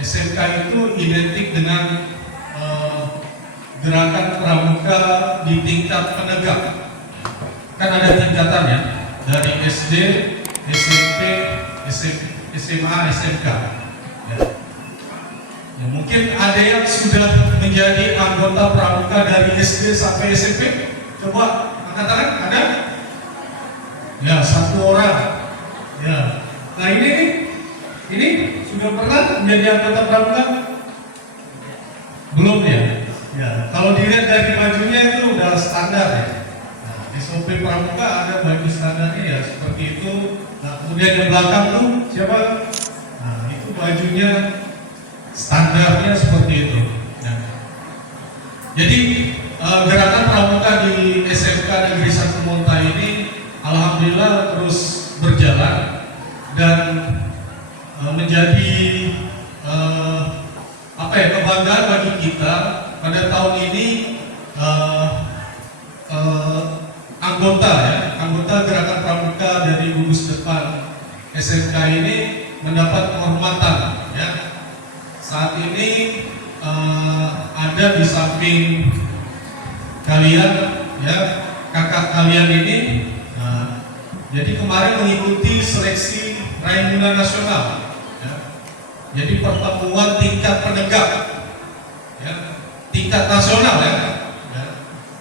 SMK itu identik dengan gerakan pramuka di tingkat penegak. Kan ada tingkatannya dari SD, SMP, SMA, SMK. Ya. Ya, mungkin ada yang sudah menjadi anggota pramuka dari SD sampai SMP. Coba angkat tangan, ada? Ya, 1 orang. Ya. Nah ini sudah pernah menjadi anggota pramuka? Belum ya? Ya. Kalau dilihat dari bajunya itu udah standar ya. Nah, SOP pramuka ada baju standarnya ya seperti itu. Nah, kemudian yang belakang tuh siapa? Nah, itu bajunya standarnya seperti itu. Nah, jadi gerakan pramuka di SMK Negeri 1 Monta ini alhamdulillah terus berjalan dan menjadi kebanggaan bagi kita. Pada tahun ini anggota gerakan pramuka dari gugus depan SMK ini mendapat penghormatan ya. Saat ini ada di samping kalian ya, kakak kalian ini. Jadi kemarin mengikuti seleksi Raimuna Nasional ya. Jadi pertemuan tingkat penegak ya, tingkat nasional ya.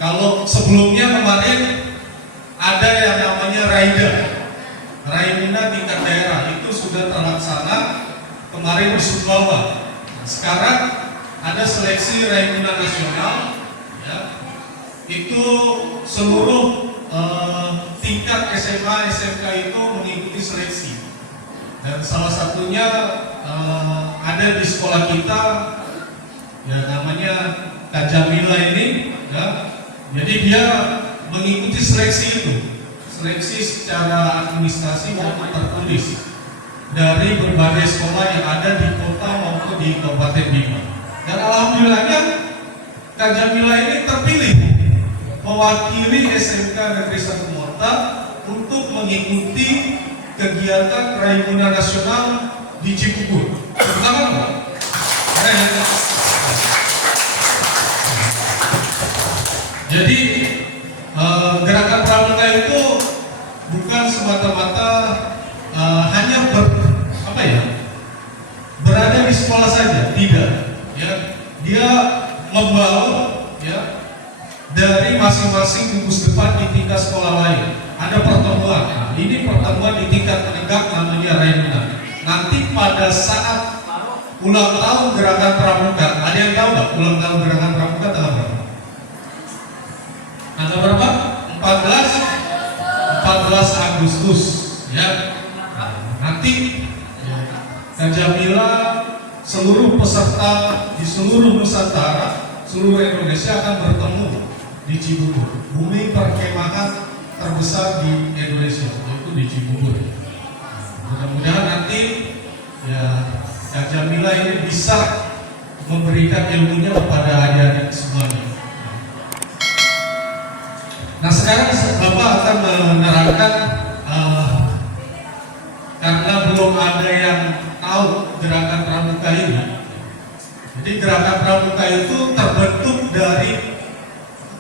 Kalau sebelumnya kemarin ada yang namanya Raimuna tingkat daerah, itu sudah terlaksana kemarin di Sumbawa. Sekarang ada seleksi Raimuna Nasional ya. Itu seluruh tingkat SMA, SMK itu mengikuti seleksi. Dan salah satunya ada di sekolah kita ya, namanya Kak Jamila ini ya. Jadi dia mengikuti seleksi itu, seleksi secara administrasi maupun tertulis dari berbagai sekolah yang ada di kota maupun di Kabupaten Bima. Dan alhamdulillahnya Kak Jamila ini terpilih mewakili SMK Negeri 1 Monta untuk mengikuti kegiatan Raimuna Nasional di Cibubur. Pertama, jadi gerakan pramuka itu bukan semata-mata hanya berada di sekolah saja, tidak. Ya, dia membawa ya dari masing-masing gugus depan di tingkat sekolah lain. Ada pertemuan. Nah, ini pertemuan di tingkat penegak namanya Raimuna. Nanti pada saat ulang tahun gerakan pramuka, ada yang tahu nggak ulang tahun gerakan pramuka tanggal berapa? Tanggal berapa? 14 Agustus ya. Nanti Kak Jamila, seluruh peserta di seluruh Nusantara, seluruh Indonesia akan bertemu di Cibubur, bumi perkemahan terbesar di Indonesia, yaitu di Cibubur. Mudah-mudahan nanti ya Kak Jamila ini bisa memberikan ilmunya kepada adik-adik semuanya. Nah, sekarang Bapak akan menerangkan karena belum ada yang tahu gerakan pramuka ini. Jadi gerakan pramuka itu terbentuk dari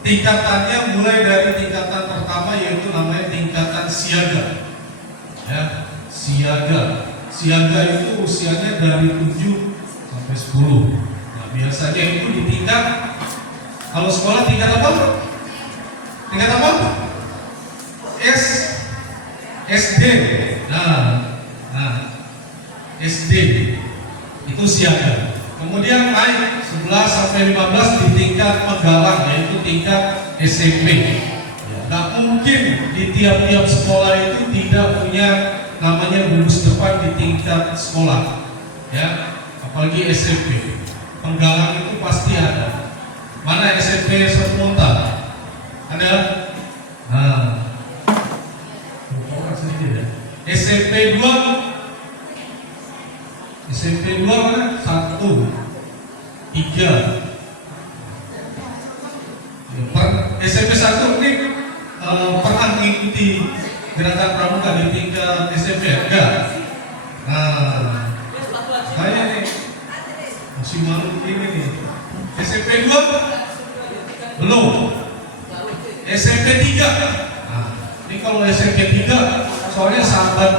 tingkatannya, mulai dari tingkatan pertama yaitu namanya tingkatan siaga. Ya, siaga itu usianya dari 7 sampai 10. Nah, biasanya itu di tingkat, kalau sekolah tingkat apa? Tingkat apa? SD. Nah, SD itu siaga. Kemudian naik 11 sampai 15 di tingkat penggalang, yaitu tingkat SMP. Nggak mungkin di tiap-tiap sekolah itu tidak punya namanya gugus depan di tingkat sekolah, ya, apalagi SMP. Penggalang itu pasti ada. Mana SMP 1 Monta? Ada? Nah, orang sedikit ya. SMP 2 mana? 1, 3. SMP 1 ini pernah mengikuti gerakan pramuka di tingkat SMP enggak? Nah, saya nih Masih malu ini nih. SMP 2 belum. SMP 3. Nah, ini kalau SMP 3 soalnya sahabat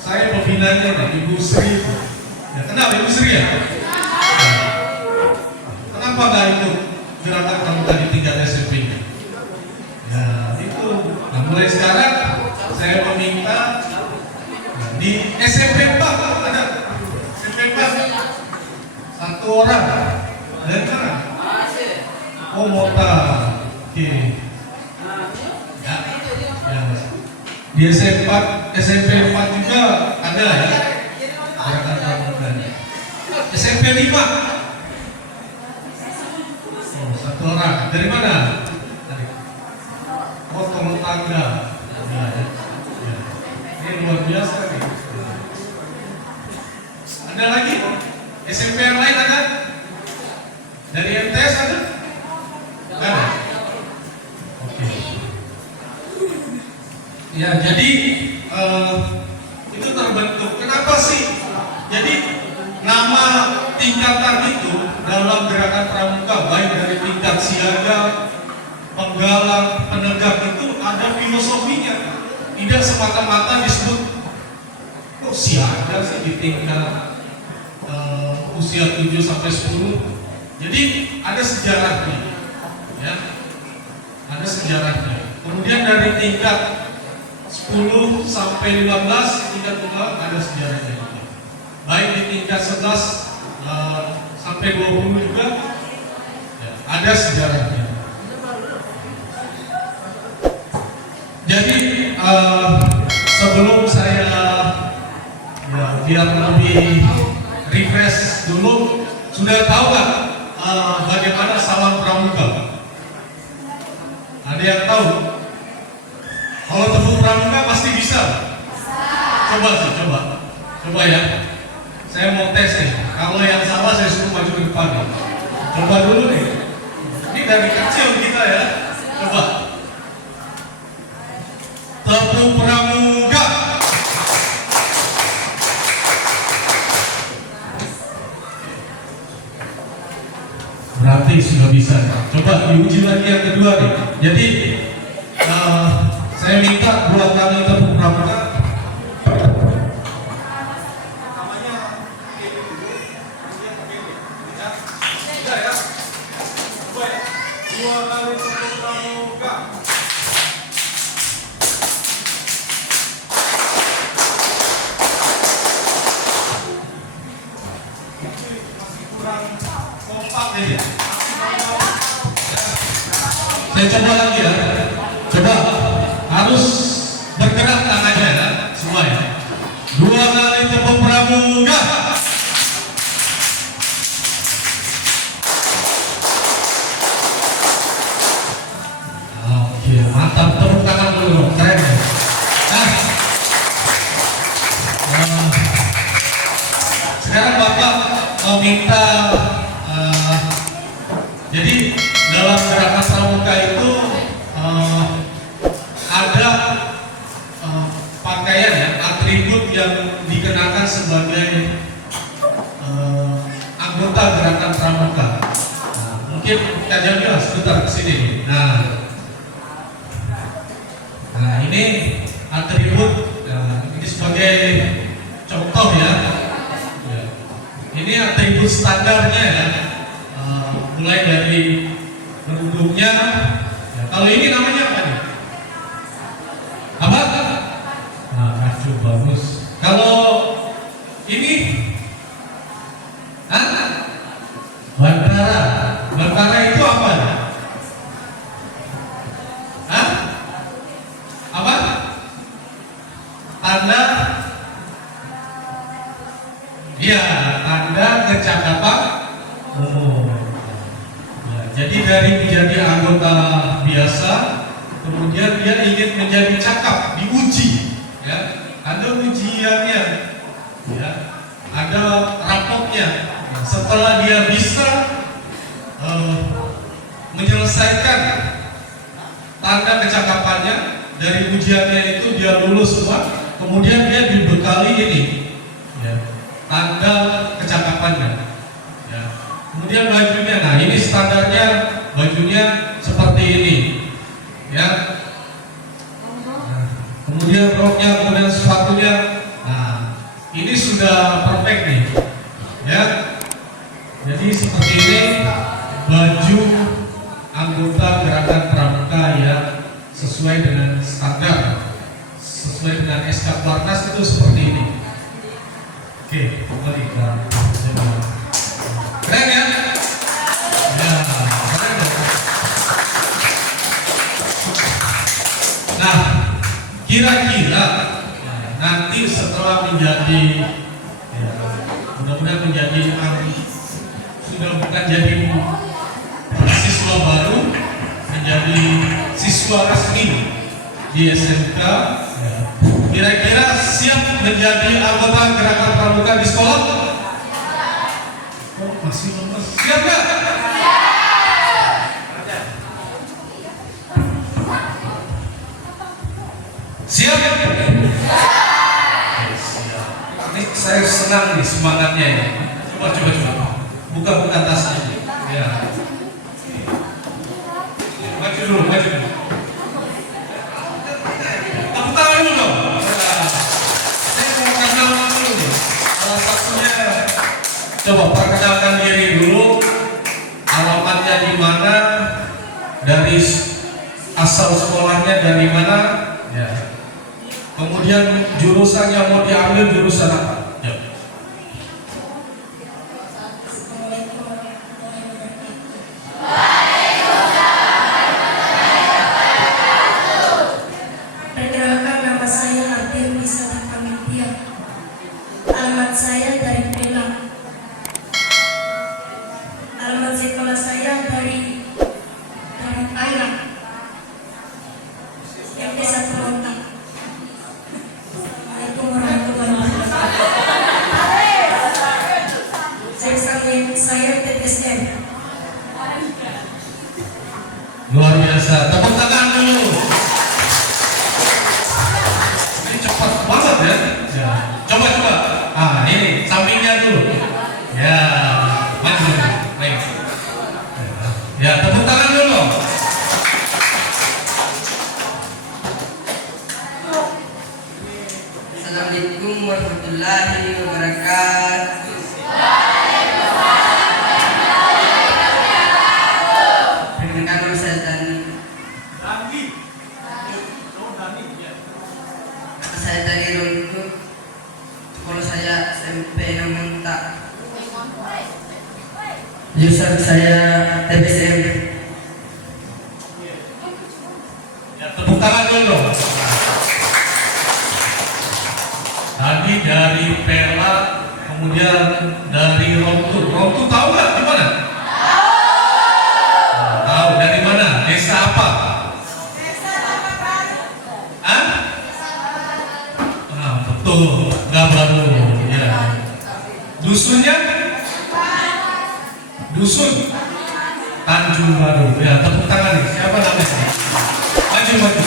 saya pembinanya nih, Ibu Sri. Ya, kenal Ibu Sri ya? Nah, kenapa nggak ikut gerakan pramuka di tingkat SMP-nya? Ya itu. Nah, mulai sekarang saya meminta di SMP 4 ada SMP 4 satu orang dari mana? Oh Mota. Oke. Ya. Ya. Di SMP 4 juga ada ya gerakan pramuka. SMP 5 satu orang dari mana? Potong tangga. Ya, ya. Ya. Ini luar biasa nih. Ada lagi? SMP yang lain ada? Dari MTS ada? Ada? Oke. Ya, jadi itu terbentuk. Kenapa sih? Jadi nama tingkatan itu dalam gerakan pramuka baik dari tingkat siaga, penggalang, penegak itu ada filosofinya. Tidak semata-mata disebut kok siaga sih di tingkat usia 7 sampai 10. Jadi ada sejarahnya. Ya. Ada sejarahnya. Kemudian dari tingkat 10 sampai 15 tingkat tunggal ada sejarahnya juga. Baik di tingkat 11 sampai 20 juga ya, ada sejarahnya. Jadi sebelum saya ya biar lebih refresh dulu, sudah tahu kan bagaimana salam pramuka? Ada yang tahu? Kalau tepuk pramuka pasti bisa. Coba ya. Saya mau tes nih. Kalau yang salah saya suruh maju ke depan. Coba dulu nih. Ini dari kecil kita ya. Coba. Tepuk pramuka. Berarti sudah bisa. Coba diuji lagi yang kedua nih. Jadi saya minta 2 kali tepuk pramuka. Saya coba lagi ya. Coba harus bergerak tangannya ya, semua ya. 2 kali tepuk pramuka. Oke, mantap, tepuk tangan dulu, keren. Nah, sekarang Bapak meminta jadi dalam gerakan pramuka itu ada pakaian ya, atribut yang dikenakan sebagai anggota gerakan pramuka. Nah, mungkin Kak Jamil sebentar kesini. Nah ini atribut, ini sebagai contoh ya. Ini atribut standarnya ya. Mulai dari kerudungnya. Ya, kalau ini namanya apa nih? Apa? Nah, kacau bagus. Kalau ini, Bantara. Bantara itu apa? Apa? Tanda? Ya, tanda kecakapan. Jadi dari menjadi anggota biasa, kemudian dia ingin menjadi cakap, diuji, ya. Ada ujiannya, ya. Ada rapotnya. Setelah dia bisa menyelesaikan tanda kecakapannya, dari ujiannya itu dia lulus semua, kemudian dia dibekali ini, ya, tanda kecakapannya. Ya. Kemudian bajunya, nah ini standarnya bajunya seperti ini, ya. Nah, kemudian roknya, kemudian sepatunya, nah ini sudah perfect nih, ya. Jadi seperti ini baju anggota gerakan pramuka yang sesuai dengan standar, sesuai dengan SK Platnas itu seperti ini. Oke, kembali ke keren ya? Ya, keren ya. Nah, kira-kira nanti setelah menjadi, ya, mudah-mudahan menjadi sudah bukan jadi siswa baru, menjadi siswa resmi di SMK, ya. Kira-kira siap menjadi anggota gerakan pramuka di sekolah? Oh, masih lemes. Siap nggak? Siap? Ini saya senang nih semangatnya ini. Coba. Buka tasnya. Ya. Maju dulu. Tepuk tangan dulu dong. Saya mau kenalkan dulu nih. Salah satunya, coba perkenalkan diri dulu. Alamatnya di mana? Dari asal sekolahnya dari mana? Ya. Kemudian jurusannya mau diambil jurusan apa? Ya. Perkenalkan, nama saya Arden, bisa dipanggil Pia. Alamat saya dari Penang. Alamat sekolah saya dari Airang. Yang desa Terontak. Assalamualaikum warahmatullahi wabarakatuh. Saya TTSM. Luar biasa. Tepuk tangan dulu. Ini cepat banget ya. Ya. Coba. Ah, ini sampingnya dulu. Ya, maju dulu. Baik. Ya, tepuk tangan dulu. Assalamualaikum warahmatullahi wabarakatuh. Perkenalkan, nama saya Dani. Saya dari Rongku. Sekolah saya SMP Namunta. Jurusan saya TBSM. Ya, tepuk tangan dulu. Tadi dari Perak, kemudian dari Romtu. Romtu tahu nggak di mana? Tahu. Dari mana? Desa apa? Hah? Ah, betul. Nggak baru. Ya. Dusunnya? Dusun Tanjung Baru. Ya, tepuk tangan nih. Siapa namanya? Maju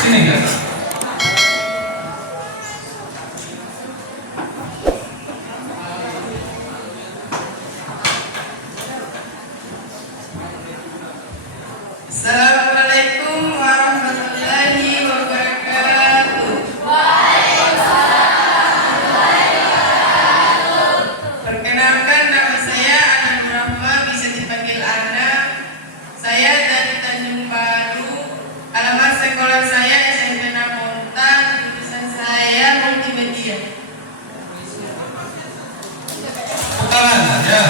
sini kan? Assalamualaikum warahmatullahi wabarakatuh. Perkenalkan, nama saya Ana Rahma, bisa dipanggil Ana. Saya dari Tanjung Baru. Alamat sekolah saya SMP Namonta. Jurusan saya multimedia. Tangan ya.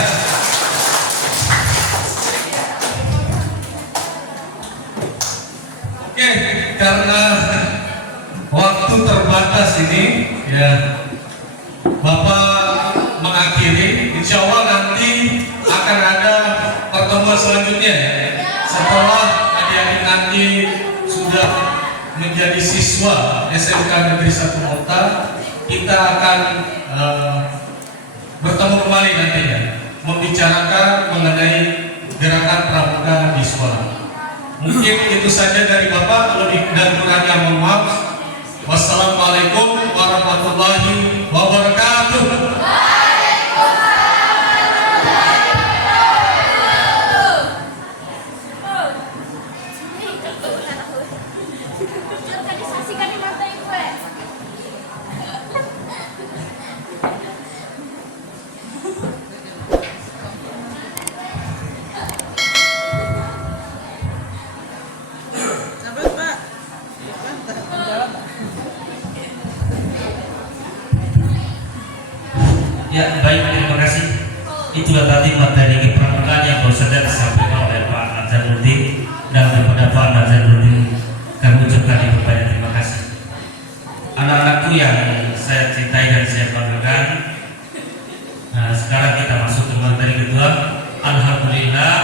Oke, karena waktu terbatas ini ya, Bapak mengakhiri. Insya Allah nanti akan ada pertemuan selanjutnya ya. Setelah adik-adik nanti sudah menjadi siswa SMK Negeri 1 Mota, kita akan bertemu kembali nantinya, membicarakan mengenai gerakan pramuka di sekolah. Mungkin itu saja dari Bapak, lebih dan kurangnya mohon maaf. Wassalamualaikum warahmatullahi wabarakatuh. Ya, baik, terima kasih. Itulah tadi materi kepramukaan yang baru saja disampaikan oleh Pak Nazarudin, dan kepada Pak Nazarudin kami ucapkan yang banyak terima kasih. Anak-anakku yang saya cintai dan saya banggakan, nah, sekarang kita masuk ke materi kedua. Alhamdulillah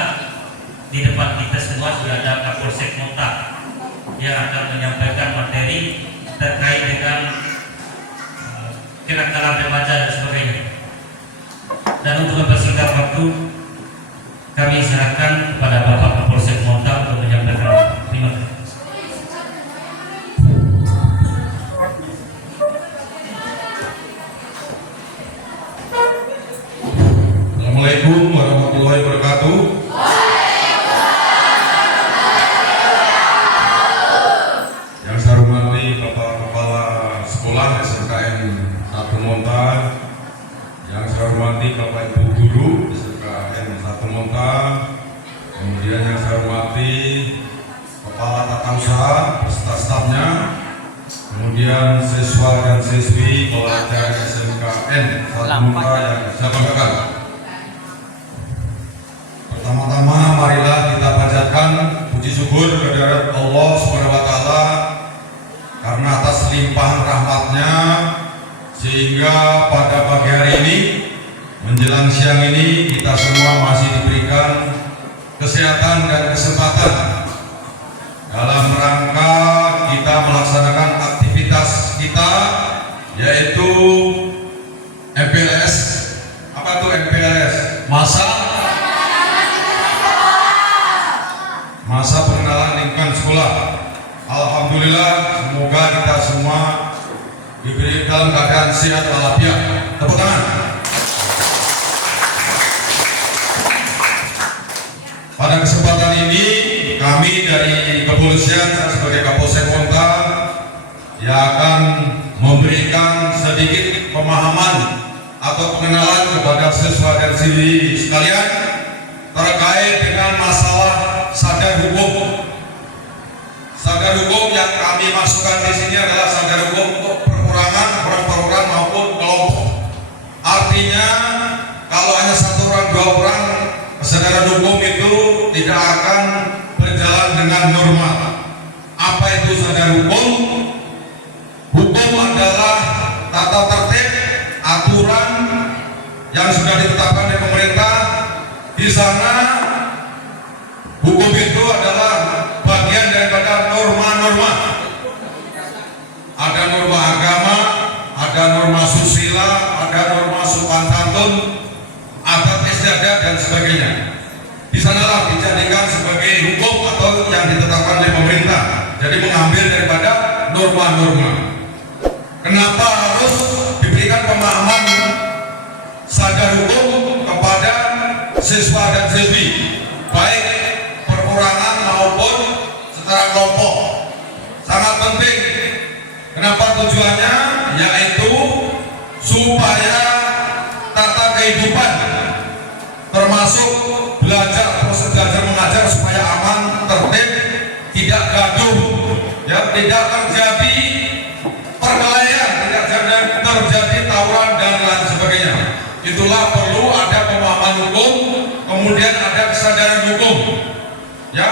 di depan kita semua sudah ada Kapolsek Mota yang akan menyampaikan materi terkait dengan kenakalan remaja dan sebagainya. Dan untuk mempersingkat waktu, kami serahkan kepada Bapak Kapolsek Mota untuk menyampaikan. Terima kasih. Assalamualaikum warahmatullahi wabarakatuh. Yang saya hormati Bapak Kepala Sekolah SMKN 1 Monta, yang saya hormati Bapak Ibu Guru SMKN 1 Monta, kemudian yang saya hormati Kepala Tata Usaha beserta stafnya, kemudian siswa dan siswi pelajar SMKN 1 Monta yang saya banggakan. Pertama-tama marilah kita panjatkan puji syukur kehadirat Allah Subhanahu wa taala karena atas limpahan rahmatnya sehingga pada pagi hari ini menjelang siang ini kita semua masih diberikan kesehatan dan kesempatan dalam rangka kita melaksanakan aktivitas kita, yaitu MPLS. Apa itu MPLS? Masa pengenalan lingkungan sekolah. Alhamdulillah, semoga kita semua diberi dalam keadaan sehat walafiat. Tepuk tangan. Pada kesempatan ini kami dari kepolisian sebagai Kapolsek Monta yang akan memberikan sedikit pemahaman atau pengenalan kepada siswa dan siswi sekalian terkait dengan masalah sadar hukum. Sadar hukum yang kami masukkan di sini adalah sadar hukum untuk perorangan maupun kelompok. Artinya kalau hanya satu orang, dua orang, kesadaran hukum itu tidak akan berjalan dengan normal. Apa itu sadar hukum? Hukum adalah tata tertib, aturan yang sudah ditetapkan oleh pemerintah. Di sana hukum itu adalah bagian daripada norma-norma. Ada norma agama, ada norma susila, ada norma sopan santun, adat istiadat dan sebagainya. Di sanalah dijadikan sebagai hukum atau yang ditetapkan oleh pemerintah. Jadi mengambil daripada norma-norma. Kenapa harus diberikan pemahaman sadar hukum kepada siswa dan siswi, baik perorangan maupun secara kelompok? Sangat penting. Kenapa tujuannya? Yaitu supaya tata kehidupan termasuk belajar, proses belajar mengajar supaya aman, tertib, tidak gaduh, ya, tidak terjadi perkelahian, tidak terjadi tawuran dan lain sebagainya. Itulah perlu ada pemahaman hukum, kemudian ada kesadaran hukum, ya.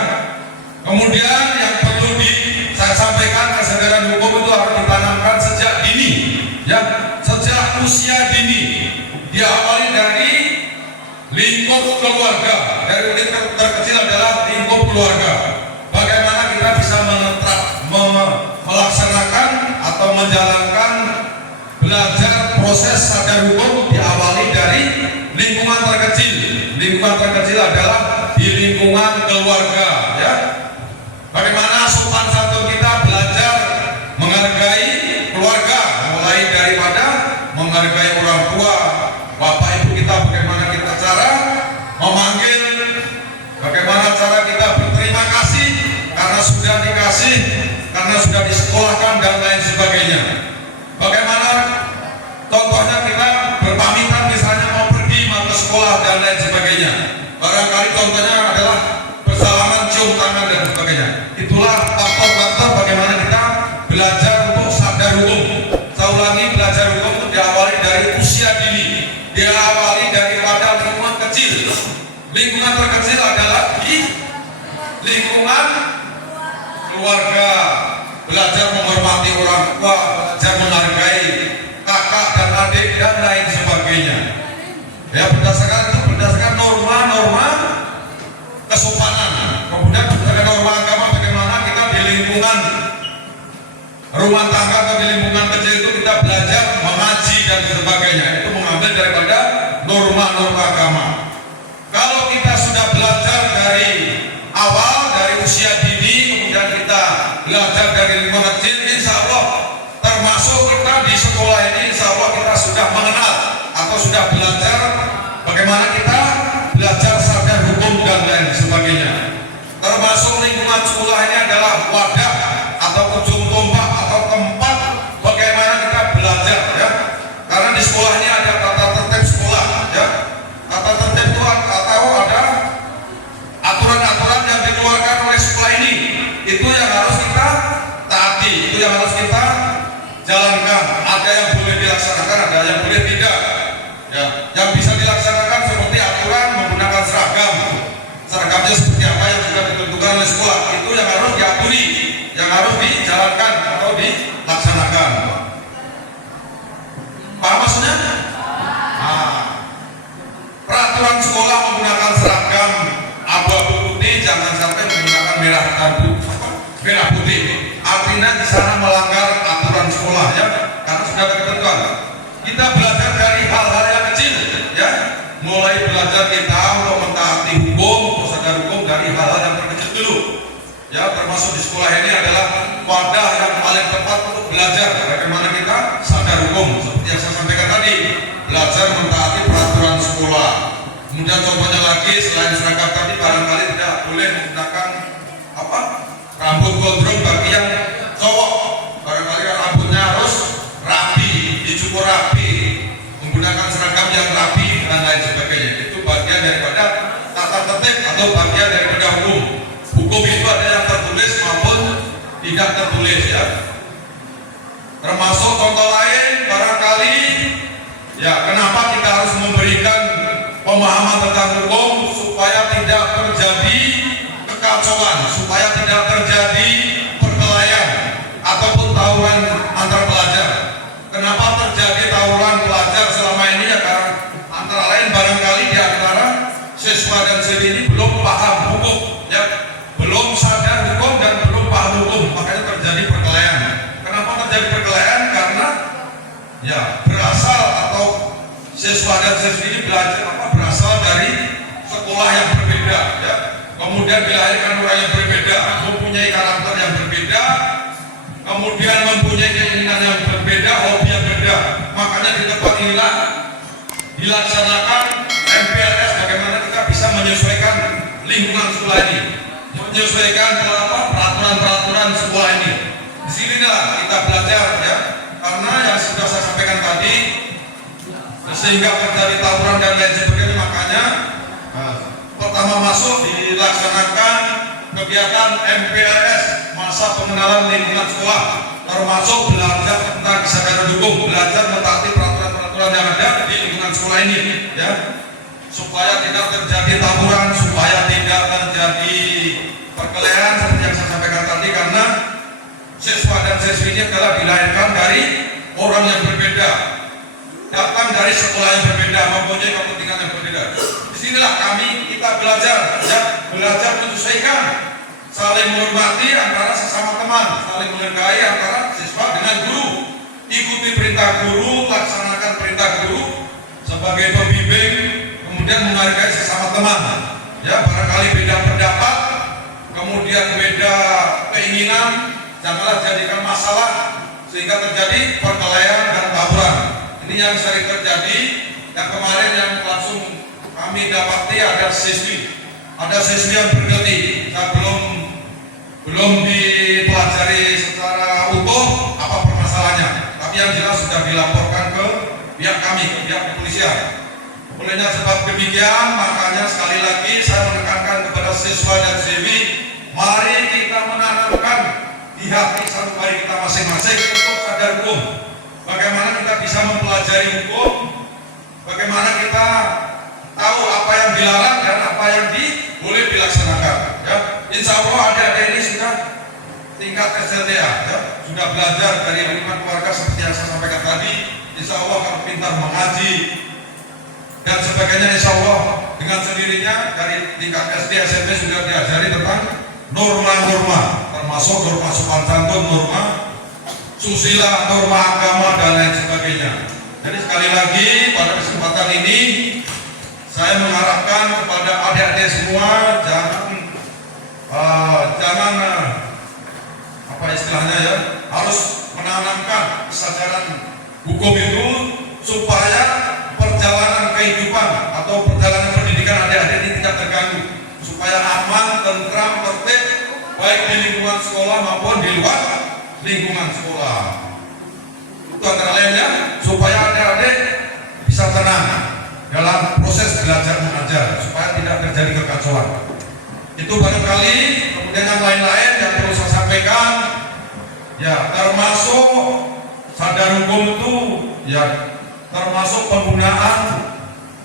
Kemudian yang perlu saya sampaikan, kesadaran hukum itu harus ditanamkan sejak dini, ya, sejak usia dini. Diawali dari lingkup keluarga. Dari lingkup terkecil adalah lingkup keluarga. Bagaimana kita bisa melaksanakan atau menjalankan belajar proses sadar hukum diawali dari lingkungan terkecil. Lingkungan terkecil adalah di lingkungan keluarga, ya. Bagaimana sopan santun kita belajar menghargai keluarga, mulai daripada menghargai orang tua, bapak ibu kita, bagaimana kita cara memanggil, bagaimana cara kita berterima kasih karena sudah dikasih, karena sudah disekolahkan dan lain sebagainya. Bagaimana contohnya kita berpamitan misalnya mau pergi, mau ke sekolah dan lain sebagainya. Barangkali contohnya adalah bersalaman, cium tangan dan sebagainya. Itulah faktor-faktor bagaimana kita belajar untuk sadar hukum. Saya ulangi, belajar hukum itu diawali dari usia dini. diawali daripada lingkungan kecil. Lingkungan terkecil adalah di lingkungan keluarga, belajar menghormati orang tua, belajar menghargai kakak dan adik dan lain sebagainya. Ya, berdasarkan norma-norma kesopanan. Kemudian berdasarkan norma agama, bagaimana kita di lingkungan rumah tangga atau di lingkungan kecil itu kita belajar mengaji dan sebagainya. Itu mengambil daripada norma-norma agama. Kalau kita sudah belajar dari awal, dari usia dini, kemudian kita belajar dari lingkungan kecil, insya Allah termasuk kita di sekolah ini, insya Allah kita sudah mengenal atau sudah belajar bagaimana kita belajar sadar hukum dan lain sebagainya. Termasuk lingkungan sekolah ini adalah wadah atau ujung tombak atau tempat bagaimana kita belajar, ya. Karena di sekolah ini ada tata tertib sekolah, ya. Tata tertib itu atau ada aturan-aturan yang dikeluarkan oleh sekolah ini. Itu yang harus kita taati, itu yang harus kita jalankan. Ada yang boleh dilaksanakan, ada yang boleh tidak. Ya, yang bisa dilaksanakan seperti aturan menggunakan seragam. Seragamnya seperti apa yang sudah ditentukan oleh sekolah, itu yang harus diaturi, yang harus dijalankan atau dilaksanakan. Paham maksudnya? Nah, peraturan sekolah menggunakan seragam abu-abu putih, jangan sampai menggunakan merah putih. Artinya di sana melanggar aturan sekolah, ya, karena sudah ada ketentuan. Kita belajar dari hal-hal yang kecil, ya, mulai belajar kita untuk mentaati hukum, untuk sadar hukum dari hal-hal yang terkecil dulu. Ya, termasuk di sekolah ini adalah wadah yang paling tepat untuk belajar bagaimana kita sadar hukum. Seperti yang saya sampaikan tadi, belajar mentaati peraturan sekolah. Kemudian contohnya lagi, selain seragam tadi, barangkali tidak boleh menggunakan rambut gondrong bagi yang cowok. Barangkali rambutnya harus rapi, dicukur rapi, menggunakan seragam yang rapi dan lain sebagainya. Itu bagian daripada tata tertib atau bagian daripada hukum. Hukum itu ada yang tertulis maupun tidak tertulis, ya. Termasuk contoh lain barangkali, ya, kenapa kita harus memberikan pemahaman tentang hukum supaya tidak terjadi kekacauan, supaya tidak terjadi perkelahian ataupun tawuran antar pelajar. Kenapa terjadi tawuran pelajar selama ini? Ya, karena antara lain barangkali di antara siswa dan siswi ini belum paham hukum, ya, belum sadar hukum dan belum paham hukum, makanya terjadi perkelahian. Kenapa terjadi perkelahian? Karena, ya, berasal atau siswa dan siswi ini berasal dari sekolah yang berbeda, ya. Kemudian dilahirkan orang yang berbeda, mempunyai karakter yang berbeda, kemudian mempunyai keinginan yang berbeda, hobi yang berbeda. Makanya di tempat inilah dilaksanakan MPLS, bagaimana kita bisa menyesuaikan lingkungan sekolah ini, menyesuaikan peraturan-peraturan sekolah ini. Di sinilah kita belajar, ya, karena yang sudah saya sampaikan tadi, sehingga terjadi tawuran dan lain sebagainya. Makanya pertama masuk dilaksanakan kegiatan MPLS, masa pengenalan lingkungan sekolah, termasuk belajar tentang kesadaran hukum, belajar mentaati peraturan-peraturan yang ada di lingkungan sekolah ini, ya, supaya tidak terjadi tawuran, supaya tidak terjadi perkelahian seperti yang saya sampaikan tadi. Karena siswa dan siswi ini adalah dilahirkan dari orang yang berbeda, datang dari sekolah yang berbeda, mempunyai kepentingan yang berbeda. Disinilah kita belajar, ya, belajar menyesuaikan, saling menghormati antara sesama teman, saling menghargai antara siswa dengan guru, ikuti perintah guru, laksanakan perintah guru sebagai pembimbing, kemudian menghargai sesama teman. Ya, barangkali beda pendapat, kemudian beda keinginan, janganlah jadikan masalah sehingga terjadi perkelahian dan tawuran. Ini yang sering terjadi. Yang kemarin yang langsung kami dapati ada siswi yang berganti. Saya belum dipelajari secara utuh apa permasalahannya, tapi yang jelas sudah dilaporkan ke pihak kami, ke pihak kepolisian. Olehnya sebab demikian, makanya sekali lagi saya menekankan kepada siswa dan siswi, mari kita menanamkan di hati sanubari kita masing-masing untuk sadar hukum. Bagaimana kita bisa mempelajari hukum Bagaimana kita tahu apa yang dilarang dan apa yang boleh dilaksanakan. Ya, insya Allah adik-adik ini sudah tingkat SLTA, ya, sudah belajar dari lingkungan keluarga seperti yang saya sampaikan tadi. Insya Allah akan pintar mengaji dan sebagainya. Insya Allah dengan sendirinya dari tingkat SD SMP sudah diajari tentang norma-norma, termasuk norma sopan santun, norma susila, norma agama dan lain sebagainya. Jadi sekali lagi pada kesempatan ini saya mengharapkan kepada adik-adik semua jangan apa istilahnya ya, harus menanamkan kesadaran hukum itu supaya perjalanan kehidupan atau perjalanan pendidikan adik-adik ini tidak terganggu, supaya aman, tentram, tertib baik di lingkungan sekolah maupun di luar lingkungan sekolah. Itu antara lainnya supaya adik-adik bisa tenang dalam proses belajar mengajar, supaya tidak terjadi kekacauan. Itu barangkali. Kemudian yang lain-lain yang perlu saya sampaikan, ya termasuk sadar hukum itu ya termasuk penggunaan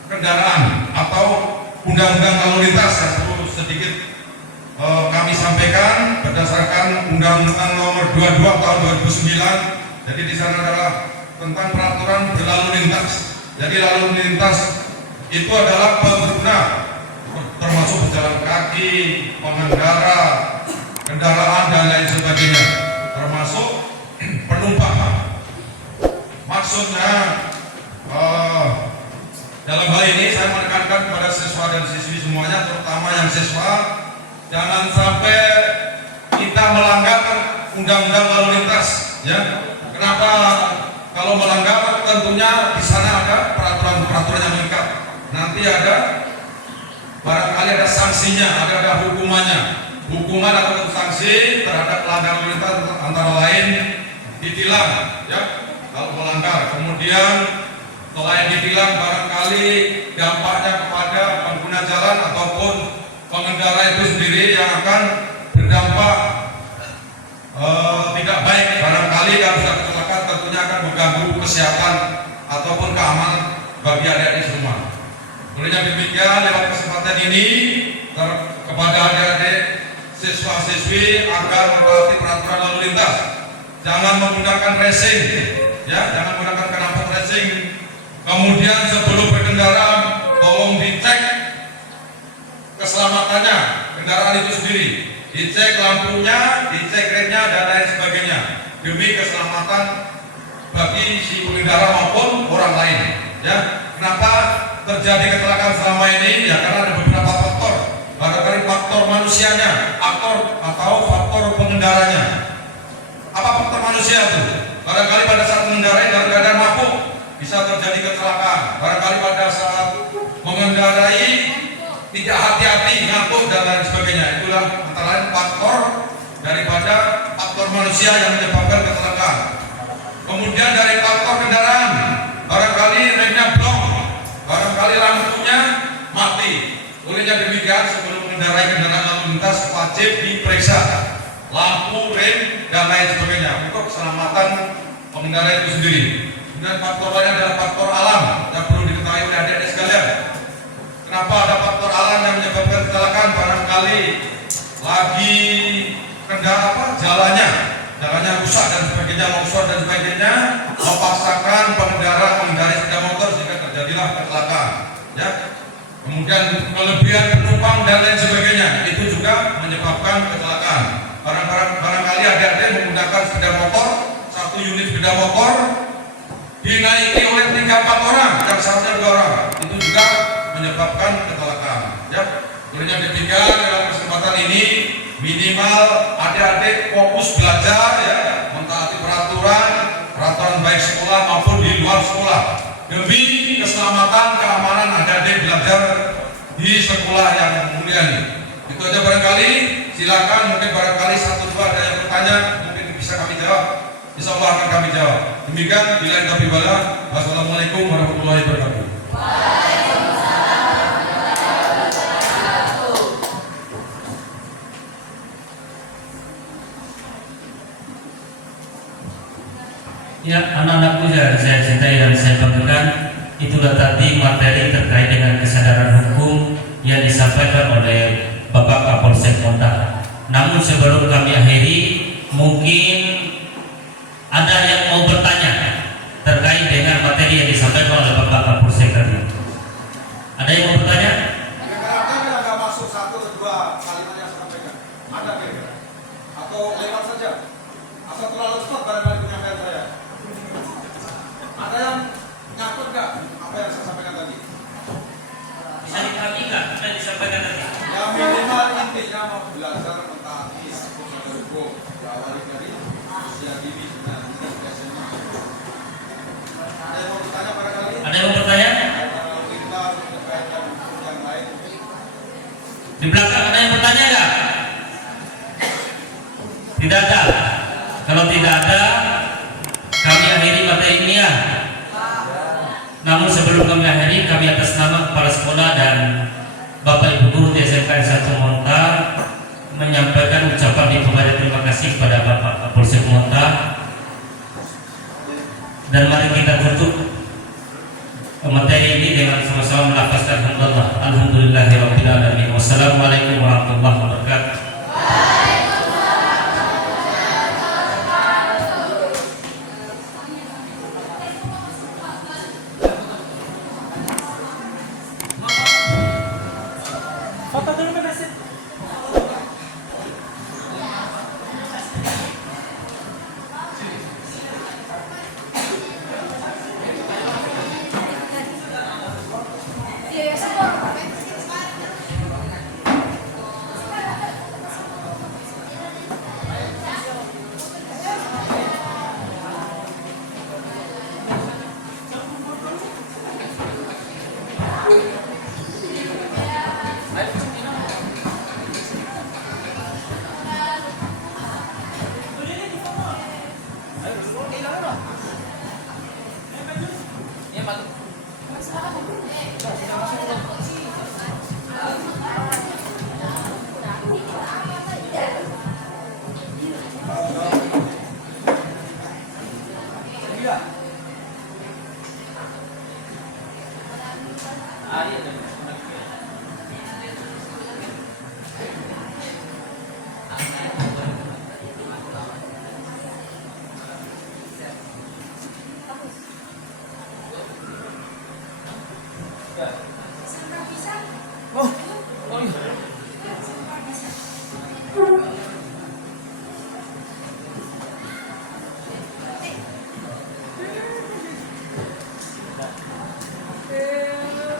kendaraan atau undang-undang lalu lintas yang perlu sedikit kami sampaikan berdasarkan Undang-Undang Nomor 22 Tahun 2009. Jadi di sana adalah tentang peraturan berlalu lintas. Jadi lalu lintas itu adalah pengguna, termasuk berjalan kaki, pengendara, kendaraan dan lain sebagainya, termasuk penumpang. Maksudnya dalam hal ini saya menekankan kepada siswa dan siswi semuanya, terutama yang siswa, jangan sampai kita melanggar undang-undang lalu lintas. Ya, kenapa? Kalau melanggar tentunya di sana ada peraturan-peraturan yang mengikat. Nanti ada barangkali ada sanksinya, ada hukumannya. Hukuman atau sanksi terhadap pelanggaran lalu lintas antara lain ditilang, ya, kalau melanggar. Kemudian selain ditilang, barangkali dampaknya kepada pengguna jalan ataupun pengendara itu sendiri yang akan berdampak tidak baik. Barangkali kalau sudah kecelakaan tentunya akan mengganggu kesehatan ataupun keamanan bagi adik-adik semua. Olehnya demikian, lewat kesempatan ini kepada adik-adik siswa-siswi agar mentaati peraturan lalu lintas. Jangan menggunakan racing, ya, jangan menggunakan knalpot racing. Kemudian sebelum berkendara, tolong dicek keselamatannya kendaraan itu sendiri, dicek lampunya, dicek remnya dan lain sebagainya demi keselamatan bagi si pengendara maupun orang lain. Ya, kenapa terjadi kecelakaan selama ini? Ya karena ada beberapa faktor. Barangkali faktor manusianya, aktor atau faktor pengendaranya. Apa faktor manusia itu? Barangkali pada saat mengendarai dalam keadaan mabuk bisa terjadi kecelakaan. Barangkali pada saat mengendarai tidak hati-hati, ngantuk dan lain sebagainya. Itulah antara lain faktor daripada faktor manusia yang menyebabkan kecelakaan. Kemudian dari faktor kendaraan, barangkali remnya blong, barangkali lampunya mati. Olehnya demikian, sebelum mengendarai kendaraan lalu lintas wajib diperiksa lampu, rem dan lain sebagainya untuk keselamatan pengendara itu sendiri. Dan faktor lain adalah faktor alam yang perlu diketahui oleh adik-adik sekalian. Kenapa ada faktor alam yang menyebabkan kecelakaan? Barangkali lagi jalannya rusak dan sebagainya, longsor dan sebagainya, memaksakan pengendara mengendarai sepeda motor sehingga terjadilah kecelakaan. Ya. Kemudian kelebihan penumpang dan lain sebagainya itu juga menyebabkan kecelakaan. Barangkali adik-adik menggunakan sepeda motor, satu unit sepeda motor dinaiki oleh 3-4 orang yang seharusnya 2 orang, itu juga menyebabkan kecelakaan. Ya, olehnya demikian dalam kesempatan ini minimal adik-adik fokus belajar, ya, mentaati peraturan baik sekolah maupun di luar sekolah demi keselamatan keamanan adik-adik belajar di sekolah yang mulia ini. Itu aja barangkali. Silakan, mungkin barangkali 1-2 ada yang bertanya, mungkin bisa kami jawab. Insya Allah akan kami jawab. Demikian, billahi taufiq walhidayah. Wassalamualaikum warahmatullahi wabarakatuh. Ya, anak-anakku yang saya cintai dan saya banggakan, Itulah tadi materi terkait dengan kesadaran hukum yang disampaikan oleh Bapak Kapolsek Monta. Namun sebelum kami akhiri, mungkin ada yang mau bertanya terkait dengan materi yang disampaikan oleh Bapak Kapolsek tadi. Ada yang mau bertanya? Kira-kira nggak masuk satu atau dua kalimat yang saya sampaikan? Ada kira-kira? Atau lewat saja? Atau terlalu cepat barangkali penyampaian saya? Ada yang nyangkut nggak apa yang saya sampaikan tadi? Bisa dipahami nggak apa yang disampaikan tadi? Ya minimal intinya mau belajar mentaati prosedur hukum. Diawali dari usia dini dan tidak SMA. Ada yang mau bertanya barangkali? Ada yang mau bertanya? Lalu lintas terkait dengan hukum yang lain. Di belakang ada yang bertanya nggak? Tidak ada. Kalau tidak ada, kami akhiri materi ini ya. Namun sebelum kami akhiri, kami atas nama kepala sekolah dan Bapak Ibu Guru di SMK 1 Monta menyampaikan ucapan dipuji terima kasih kepada Bapak Kapolsek Monta. Dan mari kita tutup materi ini dengan sama-sama melafazkan hamdalillah. Alhamdulillahirabbil alamin. Wassalamualaikum warahmatullahi wabarakatuh.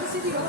Sì, dico,